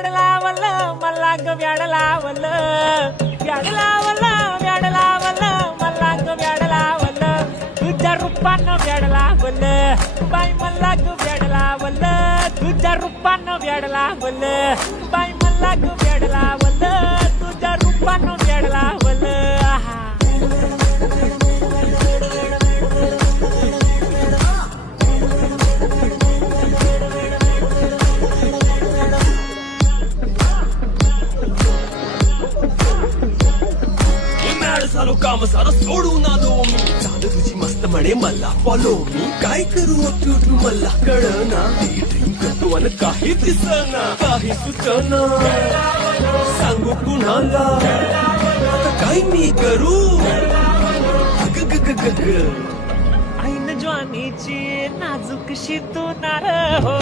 व्याड लावलं मला ग व्याड लावलं व्याड लावलं व्याड लावलं मला ग व्याड लावलं तुझ्या रूपानं व्याड लावलं बाई मला ग व्याड लावलं तुझ्या रूपानं व्याड लावलं बाई मला ग व्याड लावलं तुझ्या रूपानं व्याड लावलं आहा. झालो काम सारं सोडून आलो मी झालं तुझी मस्त म्हणे मला फॉलो मी काय करू अक्यूट मला कळना ड्रीम करतो आणि काही दिसना काही सुचना सांगू कुणाला आता काय मी करू अग ग ग ग ग ऐन ज्वानीची नाजूकशी तू नार हो